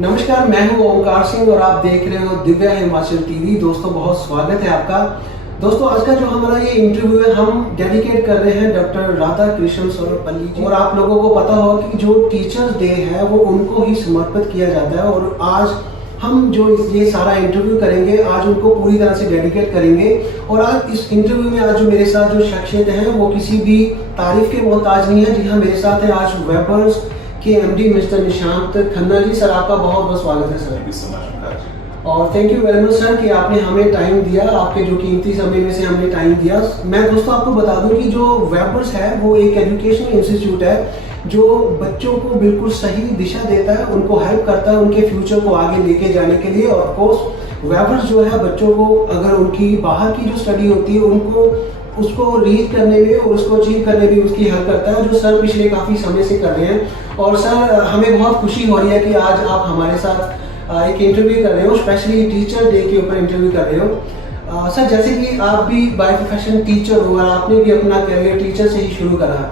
नमस्कार, मैं हूं ओमकार सिंह और आप देख रहे हो दिव्या हिमाचल टीवी। दोस्तों, बहुत स्वागत है आपका। दोस्तों, आज का जो हमारा ये इंटरव्यू है हम डेडिकेट कर रहे हैं डॉक्टर राधा कृष्ण सर्वपल्ली जी। और आप लोगों को पता होगा कि जो टीचर्स डे है वो उनको ही समर्पित किया जाता है। और आज हम जो ये सारा इंटरव्यू करेंगे, आज उनको पूरी तरह से डेडिकेट करेंगे। और आज इस इंटरव्यू में आज जो मेरे साथ जो शख्सियत है वो किसी भी तारीफ के मोहताज नहीं है। जी हाँ, मेरे साथ है आज वेबर्स के MD mister Nishant Khanna ji. Sir, आपका बहुत बहुत स्वागत है sir. Thank you so much Omkar ji. और thank you very much sir कि आपने हमें टाइम दिया, आपके जो कीमती समय में से हमने टाइम दिया। मैं दोस्तों आपको बता दूं कि जो वेबर्स है वो एक एजुकेशन इंस्टीट्यूट है जो बच्चों को बिल्कुल सही दिशा देता है, उनको हेल्प करता है उनके फ्यूचर को आगे लेके जाने के लिए। और ऑफकोर्स वेबर्स जो है बच्चों को अगर उनकी बाहर की जो स्टडी होती है उनको उसको रीच करने में और उसको अचीव करने में उसकी हेल्प करता है, जो सर पिछले काफ़ी समय से कर रहे हैं। और सर, हमें बहुत खुशी हो रही है कि आज आप हमारे साथ एक इंटरव्यू कर रहे हो, स्पेशली टीचर डे के ऊपर इंटरव्यू कर रहे हो। सर, जैसे कि आप भी बाय प्रोफेशन टीचर हो और आपने भी अपना करियर टीचर से ही शुरू करा,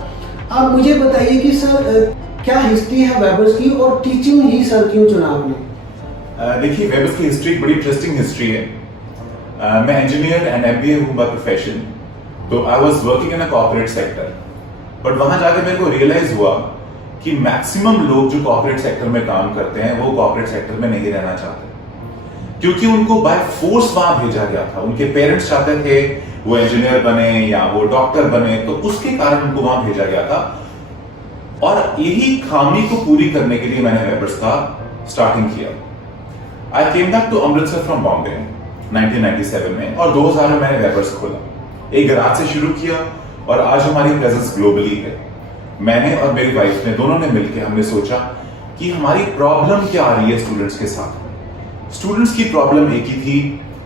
आप मुझे बताइए कि सर क्या हिस्ट्री है वेबर्स की और टीचिंग ही सर क्यों चुना आपने? देखिए, वेबर्स की हिस्ट्री एक बड़ी इंटरेस्टिंग हिस्ट्री है। मैं इंजीनियर एंड एमबीए हूँ बाय प्रोफेशन, तो I was working in a corporate sector. But वहां जाकर मेरे को रियलाइज हुआ कि मैक्सिमम लोग जो कॉर्पोरेट सेक्टर में काम करते हैं वो कॉर्पोरेट सेक्टर में नहीं रहना चाहते, क्योंकि उनको बाय फोर्स वहां भेजा गया था। उनके पेरेंट्स चाहते थे वो इंजीनियर बने या वो डॉक्टर बने, तो उसके कारण उनको वहां भेजा गया था। और यही खामी को पूरी करने के लिए मैंने वेबर्स का स्टार्टिंग किया। I came back to Amritsar from Bombay 1997 में, और 2000 में मैंने वेबर्स खोला। एक गराज से शुरू किया और आज हमारी प्रेजेंस ग्लोबली है। मैंने और मेरी वाइफ ने दोनों ने मिलकर हमने सोचा कि हमारी प्रॉब्लम क्या आ रही है स्टूडेंट्स के साथ। स्टूडेंट्स की प्रॉब्लम एक ही थी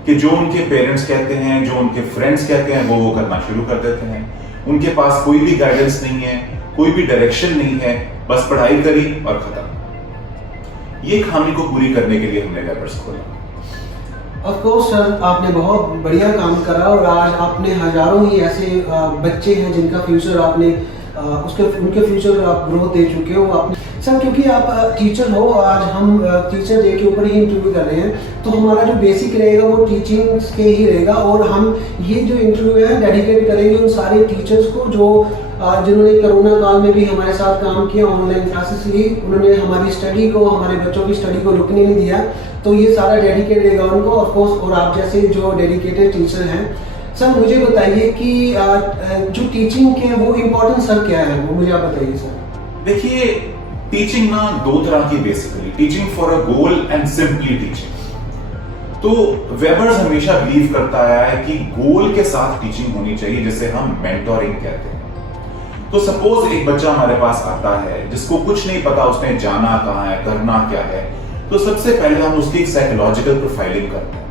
कि जो उनके पेरेंट्स कहते हैं, जो उनके फ्रेंड्स कहते हैं, वो करना शुरू कर देते हैं। उनके पास कोई भी गाइडेंस नहीं है, कोई भी डायरेक्शन नहीं है, बस पढ़ाई करी और खत्म। ये खामी को पूरी करने के लिए हमने वेबर्स खोला। ऑफ कोर्स सर, आपने बहुत बढ़िया काम करा और आज आपने हजारों ही ऐसे बच्चे हैं जिनका फ्यूचर आपने उनके फ्यूचर आप ग्रोथ दे चुके हो आपने। सर, क्योंकि आप टीचर हो, आज हम टीचर डे के ऊपर ही इंटरव्यू कर रहे हैं, तो हमारा जो बेसिक रहेगा वो टीचिंग के ही रहेगा। और हम ये जो इंटरव्यू है डेडिकेट करेंगे उन सारे टीचर्स को जो जिन्होंने कोरोना काल में भी हमारे साथ काम किया, ऑनलाइन क्लासेस ली, उन्होंने हमारी स्टडी को, हमारे बच्चों की स्टडी को रुकने नहीं दिया। तो ये सारा डेडिकेट रहेगा उनको ऑफ कोर्स। और आप जैसे जो डेडिकेटेड टीचर हैं, सर मुझे बताइए कि जो टीचिंग के वो इम्पोर्टेंस सर क्या है, वो मुझे आप बताइए सर। देखिए, टीचिंग ना दो तरह की basically, teaching for a goal and simply teaching. तो वेबर्स हमेशा बिलीव करता है कि गोल के साथ टीचिंग होनी चाहिए, जिसे हम मेंटोरिंग कहते हैं। तो सपोज एक बच्चा हमारे पास आता है जिसको कुछ नहीं पता, उसने जाना कहाँ है, करना क्या है, तो सबसे पहले हम उसकी साइकोलॉजिकल प्रोफाइलिंग करते हैं।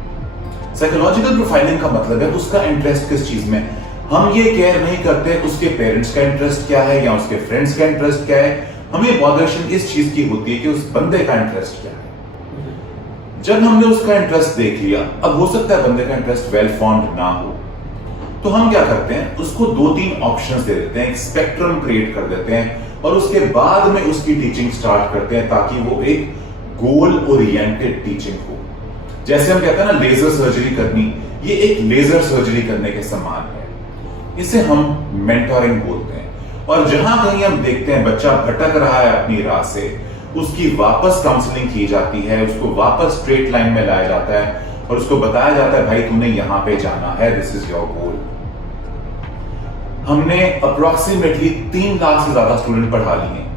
साइकोलॉजिकल प्रोफाइलिंग का मतलब है उसका इंटरेस्ट किस चीज में। हम ये केयर नहीं करते उसके पेरेंट्स का इंटरेस्ट क्या है या उसके फ्रेंड्स का इंटरेस्ट क्या है, हमें बॉदरेशन इस चीज की होती है कि उस बंदे का इंटरेस्ट क्या है। जब हमने उसका इंटरेस्ट देख लिया, अब हो सकता है बंदे का इंटरेस्ट वेल फॉर्म्ड ना हो, तो हम क्या करते हैं, उसको 2-3 ऑप्शंस दे देते हैं, एक स्पेक्ट्रम क्रिएट कर देते हैं और उसके बाद में उसकी टीचिंग स्टार्ट करते हैं, ताकि वो एक गोल ओरिएंटेड टीचिंग हो। जैसे हम कहते हैं ना लेजर सर्जरी करनी, ये एक लेजर सर्जरी करने के समान है। इसे हम मेंटोरिंग बोलते हैं। और जहां कहीं हम देखते हैं बच्चा भटक रहा है अपनी राह से, उसकी वापस काउंसलिंग की जाती है, उसको वापस स्ट्रेट लाइन में लाया जाता है और उसको बताया जाता है भाई तूने यहां पे जाना है, दिस इज योर गोल। हमने अप्रोक्सीमेटली 3 लाख से ज्यादा स्टूडेंट पढ़ा लिए।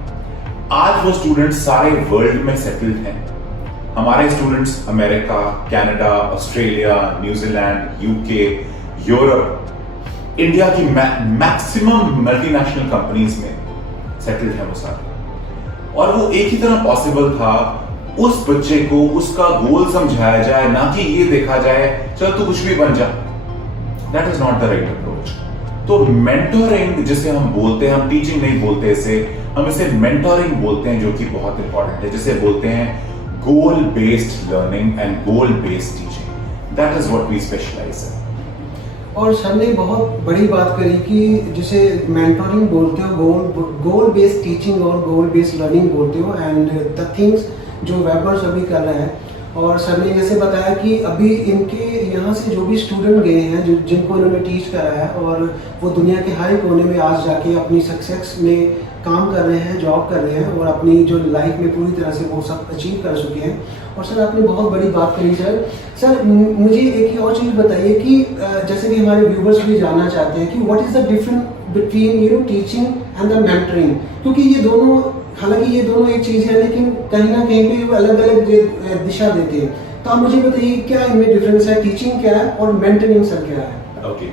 आज वो स्टूडेंट्स सारे वर्ल्ड में सेटल्ड हैं। हमारे students America, Canada, Australia, New Zealand, UK, Europe, India की मैक्सिमम मल्टीनेशनल कंपनीज में सेटल्ड हैं वो सारे। और वो एक ही तरह पॉसिबल था, उस बच्चे को उसका गोल समझाया जाए, ना कि ये देखा जाए चल तू कुछ भी बन जा। That is not the right approach. तो मेंटोरिंग जिसे हम बोलते हैं, हम टीचिंग नहीं बोलते इसे, हम इसे मेंटोरिंग बोलते हैं, जो कि बहुत इंपॉर्टेंट है, जिसे बोलते हैं goal based learning and goal based teaching. That is what we specialise in. और सर ने बहुत बड़ी बात करी कि जिसे मेंटोरिंग बोलते हो, गोल बेस्ड टीचिंग और गोल बेस्ड लर्निंग बोलते हो। एंड द थिंग्स जो वेबर्स अभी कर रहे हैं। और सर ने जैसे बताया कि अभी इनके यहाँ से जो भी स्टूडेंट गए हैं जिनको इन्होंने टीच करा है, और वो दुनिया के हर कोने में आज जाके अपनी सक्सेस में काम कर रहे हैं, जॉब कर रहे हैं, और अपनी जो लाइफ में पूरी तरह से वो सब अचीव कर चुके हैं। और सर आपने बहुत बड़ी बात करी सर मुझे एक ही और चीज़ बताइए कि जैसे कि हमारे व्यूवर्स भी जानना चाहते हैं कि what is the difference between teaching and the mentoring, क्योंकि ये दोनों, हालांकि ये दोनों एक चीज़ है, लेकिन कहीं ना कहीं पे वो अलग अलग दिशा देते हैं। तो आप मुझे बताइए क्या इनमें डिफरेंस है, टीचिंग क्या है और मेंटरिंग सर क्या है? ओके,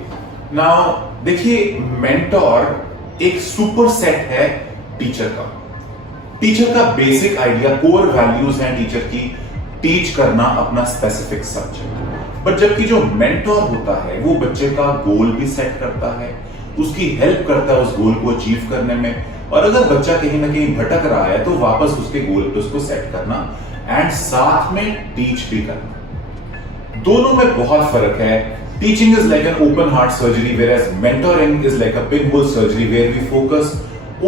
नाउ देखिए, मेंटोर एक सुपर सेट है टीचर का। टीचर का बेसिक आइडिया, कोर वैल्यूज हैं टीचर की, टीच करना अपना स्पेसिफिक सब्जेक्ट। बट जबकि जो मेंटोर होता है वो बच्चे का गोल भी सेट करता है, उसकी हेल्प करता है उस गोल को अचीव करने में, और अगर बच्चा कहीं ना कहीं भटक रहा है तो वापस उसके गोल पे उसको सेट करना एंड साथ में टीच भी करना। दोनों में बहुत फर्क है। Teaching is like an open heart surgery, whereas mentoring is like a pinhole surgery where we focus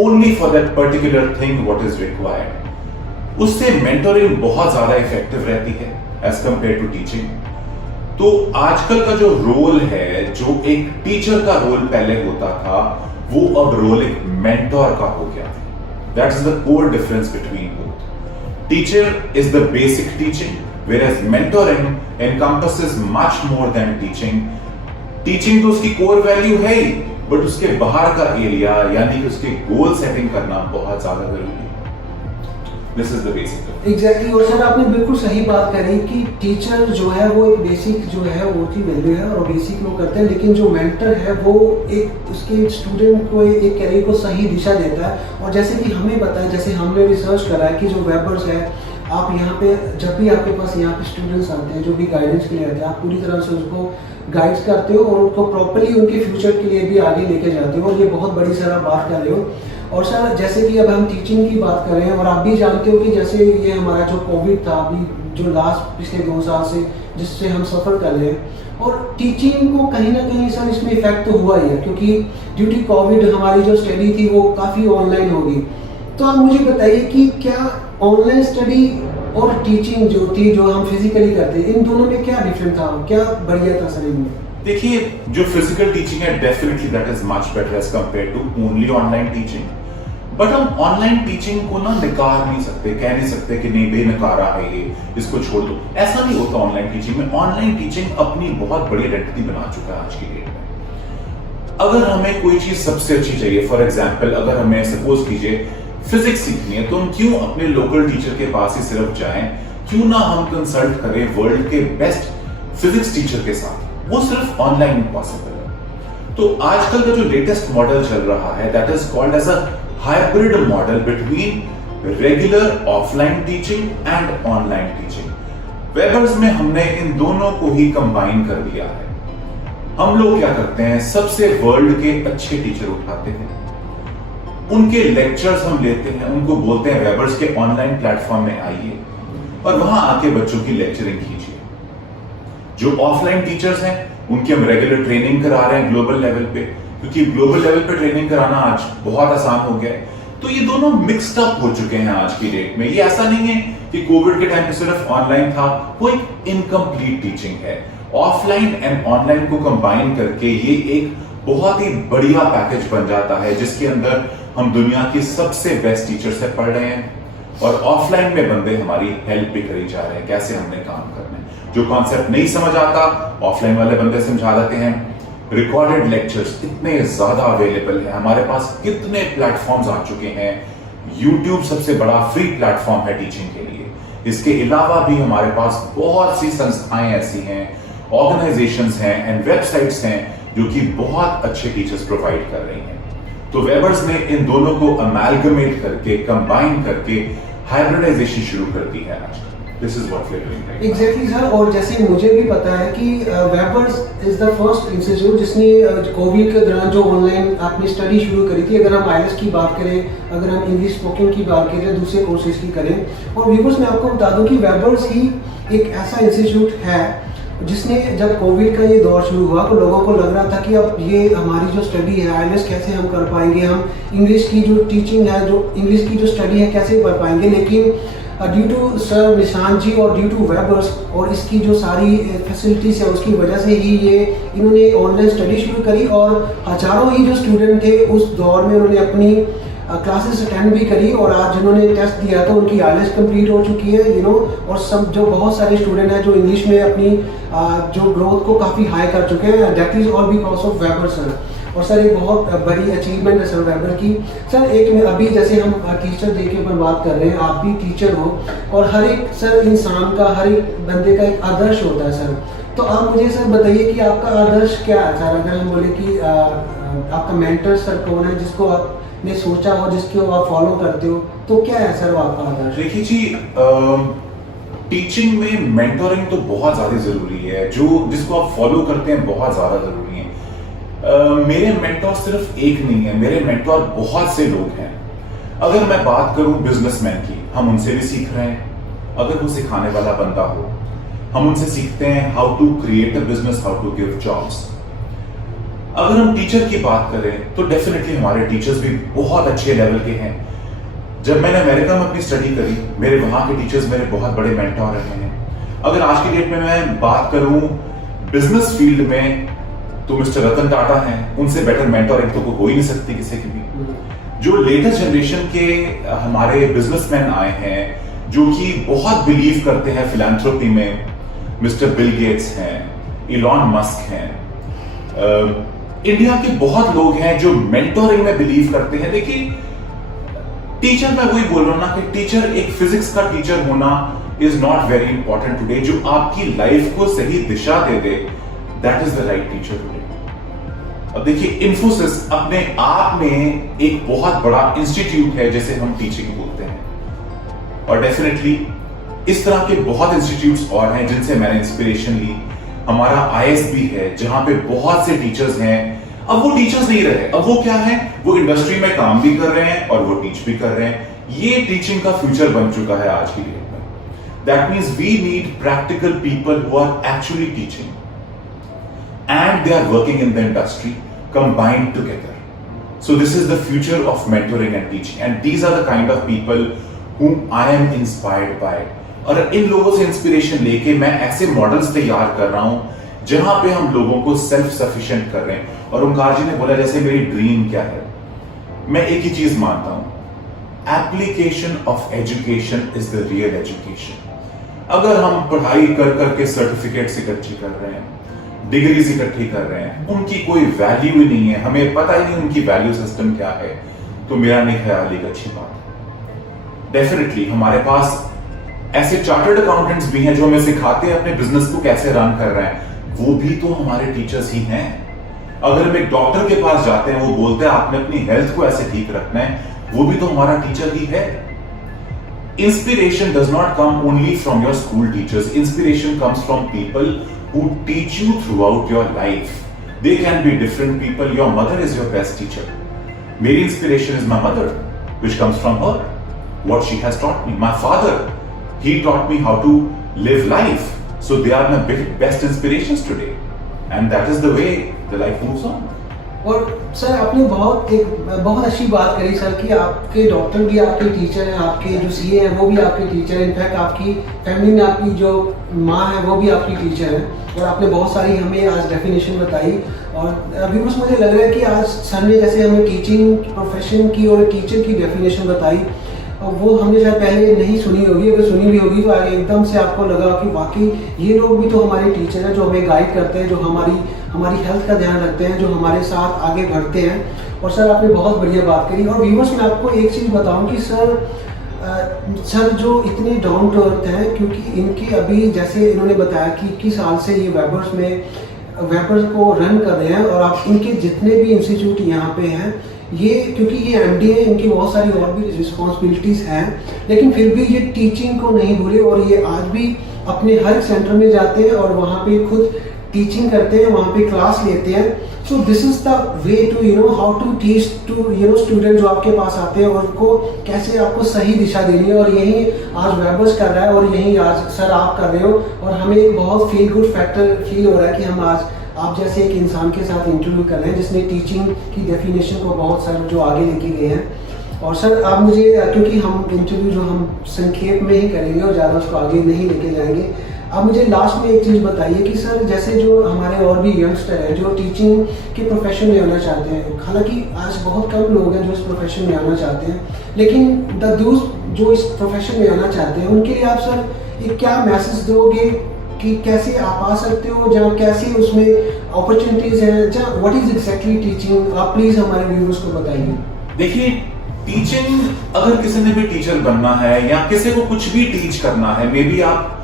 only for that particular thing what is required। उससे मेंटोरिंग बहुत ज्यादा इफेक्टिव रहती है एज कंपेयर टू टीचिंग। तो आजकल का जो role है, जो एक टीचर का रोल पहले होता था, वो अब रोल एक मेंटोर का हो गया। That is the core difference between both. Teacher is the basic teaching, whereas mentoring encompasses much more than teaching। Teaching तो उसकी कोर वैल्यू है ही, बट उसके बाहर का एरिया यानी कि उसके गोल सेटिंग करना बहुत ज्यादा जरूरी है। This is the basic. Exactly. और सर आपने बिल्कुल सही बात करी कि टीचर जो है वो एक बेसिक जो है वो की वैल्यू है और बेसिक लोग करते हैं, लेकिन जो मेंटर है वो एक उसके स्टूडेंट को एक कैरियर को सही दिशा देता है। और जैसे कि हमें पता है, जैसे हमने रिसर्च करा है कि जो वेबर्स है, आप यहाँ पे जब भी आपके पास यहाँ पे स्टूडेंट्स आते हैं जो भी गाइडेंस के लिए आते हैं, आप पूरी तरह से उनको गाइड्स करते हो और उनको प्रॉपर्ली उनके फ्यूचर के लिए भी आगे लेके जाते हो, और ये बहुत बड़ी सर आप बात कर रहे हो। और सर जैसे कि अब हम टीचिंग की बात कर रहे हैं, और आप भी जानते हो कि जैसे ये हमारा जो कोविड था अभी जो लास्ट पिछले 2 साल से जिससे हम सफ़र कर रहे हैं, और टीचिंग को कहीं ना कहीं सर इसमें इफेक्ट तो हुआ ही है, क्योंकि ड्यू टू कोविड हमारी जो स्टडी थी वो काफ़ी ऑनलाइन होगी। तो आप मुझे बताइए कि क्या ऑनलाइन स्टडी और टीचिंग जो थी, जो हम फिजिकली करते हैं, इन दोनों में क्या डिफरेंस था, क्या बढ़िया था सर इनमें? देखिए, जो फिजिकल टीचिंग है definitely that is much better as compare to only online teaching. But हम ऑनलाइन टीचिंग को ना निकार नहीं सकते, कह नहीं सकते कि नहीं बेनकारा है ये, इसको छोड़ दो। ऐसा नहीं होता ऑनलाइन टीचिंग में। ऑनलाइन टीचिंग अपनी बहुत बड़ी आइडेंटिटी बना चुका है आज की डेट में। अगर हमें कोई चीज सबसे अच्छी चाहिए, फॉर एग्जाम्पल अगर हमें सपोज कीजिए फिजिक्स सीखनी है, तो हम क्यों अपने लोकल टीचर के पास ही सिर्फ जाएं, क्यों ना हम कंसल्ट करें वर्ल्ड के बेस्ट फिजिक्स टीचर के साथ, वो सिर्फ ऑनलाइन पॉसिबल है। तो आजकल का जो लेटेस्ट मॉडल चल रहा है that is called as a hybrid model between regular offline teaching and online teaching. वेबर्स में हमने इन दोनों को ही कंबाइन कर दिया है। हम लोग क्या करते हैं, सबसे वर्ल्ड के अच्छे टीचर उठाते हैं, उनके लेक्चर्स हम लेते हैं, उनको बोलते हैं वेबर्स के ऑनलाइन प्लेटफॉर्म में आइए और वहां आके बच्चों की लेक्चरिंग कीजिए। जो ऑफलाइन टीचर्स हैं उनकी हम रेगुलर ट्रेनिंग करा रहे हैं ग्लोबल लेवल पे, क्योंकि ग्लोबल लेवल पे ट्रेनिंग कराना आज बहुत आसान हो गया है। तो ये दोनों मिक्स्ड अप हो चुके हैं आज की डेट में। ये ऐसा नहीं है कि कोविड के टाइम पे सिर्फ ऑनलाइन था, वो एक इनकम्प्लीट टीचिंग है। ऑफलाइन एंड ऑनलाइन को कंबाइन करके ये एक बहुत ही बढ़िया पैकेज बन जाता है, जिसके अंदर हम दुनिया की सबसे बेस्ट टीचर से पढ़ रहे हैं और ऑफलाइन में बंदे हमारी हेल्प भी करी जा रहे हैं, कैसे हमने काम करना है। जो कॉन्सेप्ट नहीं समझ आता ऑफलाइन वाले बंदे समझा देते हैं। रिकॉर्डेड लेक्चर्स इतने ज्यादा अवेलेबल है हमारे पास, कितने प्लेटफॉर्म्स आ चुके हैं। यूट्यूब सबसे बड़ा फ्री प्लेटफॉर्म है टीचिंग के लिए। इसके अलावा भी हमारे पास बहुत सी संस्थाएं ऐसी हैं, ऑर्गेनाइजेशंस हैं एंड वेबसाइट्स हैं जो कि बहुत अच्छे टीचर्स प्रोवाइड कर रही हैं। तो वेबर्स ने इन दोनों को अमेलगमेट करके, कंबाइन करके हाइब्रिडाइजेशन शुरू कर दी है आज। This is what we are doing. Exactly sir. और जैसे मुझे भी पता है कि वेबर्स इज द फर्स्ट इंस्टीट्यूट जिसने कोविड के दौरान जो ऑनलाइन अपनी स्टडी शुरू करी थी। अगर हम आईएलटीएस की बात करें, अगर हम इंग्लिश स्पोकन की बात करें, दूसरे कोर्सेज की करें। और व्यूअर्स मैं आपको बता दूं कि वेबर्स ही एक ऐसा इंस्टीट्यूट है जिसने, जब कोविड का ये दौर शुरू हुआ तो लोगों को लग रहा था कि अब ये हमारी जो स्टडी है आईएलटीएस कैसे हम कर पाएंगे, हम इंग्लिश की जो टीचिंग है, जो इंग्लिश की जो स्टडी है कैसे कर पाएंगे। लेकिन ड्यू टू सर निशांत जी और ड्यू टू वेबर्स और इसकी जो सारी फैसिलिटीज़ है उसकी वजह से ही ये इन्होंने ऑनलाइन स्टडी शुरू करी और हजारों ही जो स्टूडेंट थे उस दौर में उन्होंने अपनी क्लासेस अटेंड भी करी और आज जिन्होंने टेस्ट दिया था उनकी आईएलटीएस कंप्लीट हो चुकी है और सब जो बहुत सारे स्टूडेंट हैं जो इंग्लिश में अपनी जो ग्रोथ को काफ़ी हाई कर चुके हैं, that is all because of weber sir. और सर एक बहुत बड़ी अचीवमेंट है सर वेबर की। सर एक में अभी जैसे हम टीचर डे के ऊपर बात कर रहे हैं, आप भी टीचर हो और हर एक सर इंसान का, हर एक बंदे का एक आदर्श होता है सर। तो आप मुझे सर बताइए कि आपका आदर्श क्या है सर? अगर हम बोले कि आपका मेंटर सर कौन है जिसको आपने सोचा हो, जिसको आप फॉलो करते हो, तो क्या है सर वो आपका आदर्श? देखिए जी, टीचिंग में मेंटोरिंग तो बहुत ज्यादा जरूरी है, जिसको आप फॉलो करते हैं बहुत ज्यादा जरूरी है। मेरे मेंटोर सिर्फ एक नहीं है, मेरे मेंटोर बहुत से लोग हैं। अगर मैं बात करूं बिजनेसमैन की, हम उनसे भी सीख रहे हैं। अगर वो सिखाने वाला बंदा हो, हम उनसे सीखते हैं how to create a business, how to give jobs. अगर हम टीचर की बात करें तो डेफिनेटली हमारे टीचर्स भी बहुत अच्छे लेवल के हैं। जब मैंने अमेरिका में अपनी स्टडी करी, मेरे वहां के टीचर्स मेरे बहुत बड़े मेंटोर रहे हैं। अगर आज की डेट में मैं बात करूं बिजनेस फील्ड में, तो मिस्टर रतन टाटा हैं, उनसे बेटर मेंटोरिंग तो हो ही नहीं सकती किसी की भी। जो लेटेस्ट जनरेशन के हमारे बिजनेसमैन आए हैं जो कि बहुत बिलीव करते हैं फिलैंथ्रोपी में, मिस्टर बिल गेट्स हैं, इलॉन मस्क हैं, इंडिया के बहुत लोग हैं जो मेंटोरिंग में बिलीव करते हैं। देखिए टीचर, मैं वही बोल रहा हूं ना कि टीचर, एक फिजिक्स का टीचर होना is not very important today. जो आपकी लाइफ को सही दिशा दे दे, that is the right teacher today. अब देखिए इन्फोसिस अपने आप में एक बहुत बड़ा इंस्टीट्यूट है जिसे हम टीचिंग बोलते हैं, और डेफिनेटली इस तरह के बहुत इंस्टीट्यूट्स और हैं जिनसे मैंने इंस्पिरेशन ली। हमारा आईएसबी है जहां पे बहुत से टीचर्स हैं। अब वो टीचर्स नहीं रहे, अब वो क्या है, वो इंडस्ट्री में काम भी कर रहे हैं और वो टीच भी कर रहे हैं। ये टीचिंग का फ्यूचर बन चुका है आज की डेट में। That means we need practical people who are actually teaching and they are working in the industry combined together. So this is the future of mentoring and teaching, and these are the kind of people whom I am inspired by. और इन लोगों से inspiration लेके मैं ऐसे models तैयार कर रहा हूं जहां पे हम लोगों को सेल्फ सफिशिएंट कर रहे हैं। और ओंकार जी ने बोला जैसे मेरी ड्रीम क्या है, मैं एक ही चीज मानता हूं, application of education is the real education. अगर हम पढ़ाई कर करके सर्टिफिकेट्स इकट्ठी कर रहे हैं, डिग्रीज इकट्ठी कर रहे हैं, उनकी कोई वैल्यू ही नहीं है, हमें पता ही नहीं उनकी वैल्यू सिस्टम क्या है, तो मेरा नहीं ख्याल एक अच्छी बात है। डेफिनेटली हमारे पास ऐसे चार्टर्ड अकाउंटेंट्स भी हैं जो हमें सिखाते हैं अपने बिजनेस को कैसे रन कर रहे हैं, वो भी तो हमारे टीचर्स ही हैं। अगर हम एक डॉक्टर के पास जाते हैं, वो बोलते हैं आपने अपनी हेल्थ को ऐसे ठीक रखना है, वो भी तो हमारा टीचर ही है। Inspiration does not come only from your school teachers. Inspiration comes from people who teach you throughout your life. They can be different people. Your mother is your best teacher. मेरी inspiration is my mother, which comes from her. What she has taught me. My father, he taught me how to live life. So they are my best inspirations today. And that is the way the life moves on. और sir आपने बहुत अच्छी बात करी sir कि आपके doctor भी आपके टीचर हैं, आपके जो सीए हैं वो भी आपके टीचर हैं, इनफैक्ट आपकी फैमिली में आपकी जो माँ है वो भी आपकी टीचर है। और आपने बहुत सारी हमें आज डेफिनेशन बताई, और अभी कुछ मुझे लग रहा है कि आज सर ने जैसे हमें टीचिंग प्रोफेशन की और टीचर की डेफिनेशन बताई, और वो हमने शायद पहले नहीं सुनी होगी, अगर सुनी भी होगी तो एकदम से आपको लगा कि वाकई ये लोग भी तो हमारे टीचर हैं जो हमें गाइड करते हैं, जो हमारी हेल्थ का ध्यान रखते हैं, जो हमारे साथ आगे बढ़ते हैं। और सर आपने बहुत बढ़िया बात करी। और व्यूअर्स मैं आपको एक चीज़ बताऊं कि सर जो इतने डाउन टू अर्थ हैं, क्योंकि इनके अभी जैसे इन्होंने बताया कि 21 साल से ये वेबर्स को रन कर रहे हैं, और आप इनके जितने भी इंस्टीट्यूट यहाँ पे हैं, ये क्योंकि ये एमडी है, इनकी बहुत सारी और भी रिस्पॉन्सिबिलिटीज़ हैं, लेकिन फिर भी ये टीचिंग को नहीं भूले और ये आज भी अपने हर सेंटर में जाते हैं और वहाँ पे खुद टीचिंग करते हैं, वहाँ पे क्लास लेते हैं। So this is the way to how to teach to student जो आपके पास आते हैं, और उनको कैसे आपको सही दिशा देनी है। और यही आज वेबर्स कर रहा है और यही आज सर आप कर रहे हो, और हमें एक बहुत फील गुड फैक्टर फील हो रहा है कि हम आज आप जैसे एक इंसान के साथ इंटरव्यू कर रहे हैं जिसने टीचिंग की डेफिनेशन को बहुत सारे जो आगे लेके गए हैं। और सर आप मुझे, क्योंकि हम इंटरव्यू जो हम संक्षेप में ही करेंगे और ज़्यादा उसको आगे नहीं लेके जाएंगे, आप मुझे लास्ट में एक चीज़ बताइए कि सर जैसे जो हमारे और भी यंगस्टर हैं जो टीचिंग के प्रोफेशन में आना चाहते हैं, हालांकि आज बहुत कम लोग हैं जो इस प्रोफेशन में आना चाहते हैं, लेकिन जो इस प्रोफेशन में आना चाहते हैं उनके लिए आप सर एक क्या मैसेज दोगे कि कैसे आप आ सकते हो, जहाँ कैसे उसमें अपॉर्चुनिटीज़ हैं, जहाँ व्हाट इज एग्जैक्टली टीचिंग, आप प्लीज़ हमारे व्यूअर्स को बताइए। देखिए, टीचिंग, अगर किसी ने भी टीचर बनना है या किसी को कुछ भी टीच करना है, मे बी आप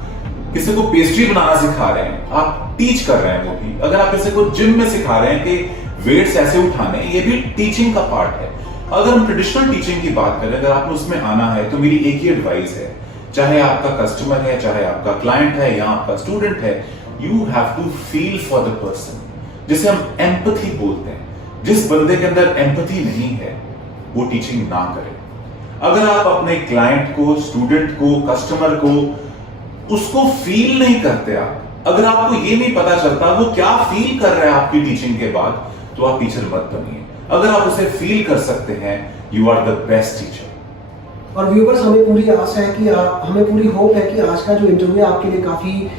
किसी को पेस्ट्री बनाना सिखा रहे हैं, आप टीच कर रहे हैं, वो भी अगर आप किसी को जिम में सिखा रहे हैं कि वेट्स ऐसे उठाने, ये भी टीचिंग का पार्ट है। अगर हम ट्रेडिशनल टीचिंग की बात करें, अगर आपको उसमें आना है तो मेरी एक ही एडवाइस है, चाहे आपका कस्टमर है, चाहे आपका क्लाइंट है या आपका स्टूडेंट है, you have to feel for the person, जिसे हम एम्पैथी बोलते हैं। जिस बंदे के अंदर एम्पैथी नहीं है वो टीचिंग ना करे। अगर आप अपने क्लाइंट को, स्टूडेंट को, कस्टमर को उसको फील नहीं करते, आप अगर आपको ये नहीं पता चलता वो क्या फील कर रहा है आपकी टीचिंग के बाद, तो आप टीचर मत बनिए। अगर आप उसे फील कर सकते हैं, you are the best teacher. और व्यूवर्स, हमें पूरी आशा है कि हमें पूरी होप है कि आज का जो इंटरव्यू आपके लिए काफ़ी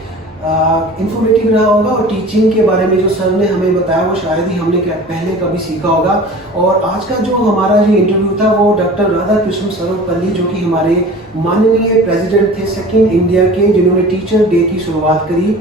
इंफॉर्मेटिव रहा होगा और टीचिंग के बारे में जो सर ने हमें बताया वो शायद ही हमने पहले कभी सीखा होगा। और आज का जो हमारा जो इंटरव्यू था वो डॉक्टर राधा कृष्ण सर्वपल्ली, जो कि हमारे माननीय प्रेसिडेंट थे सेकेंड इंडिया के, जिन्होंने टीचर डे की शुरुआत करी,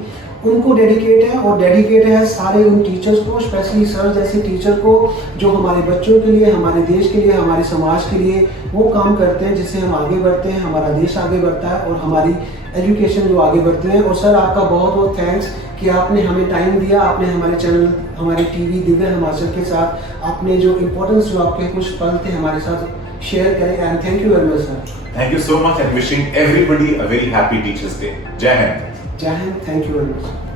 उनको डेडिकेट है। और डेडिकेट है सारे उन टीचर्स को, स्पेशली सर जैसे टीचर को, जो हमारे बच्चों के लिए, हमारे देश के लिए, हमारे समाज के लिए वो काम करते हैं जिससे हम आगे बढ़ते हैं, हमारा देश आगे बढ़ता है और हमारी एजुकेशन जो आगे बढ़ते हैं। और सर आपका बहुत बहुत थैंक्स कि आपने हमें टाइम दिया, आपने हमारे चैनल, हमारे टीवी दिव्य हिमाचल के साथ आपने जो इम्पोर्टेंस, जो आपके कुछ पल थे हमारे साथ शेयर करें। And thank you very much sir. Thank you so much and wishing everybody a very happy teachers day. जय हिंद। जय Hind. Thank you very much.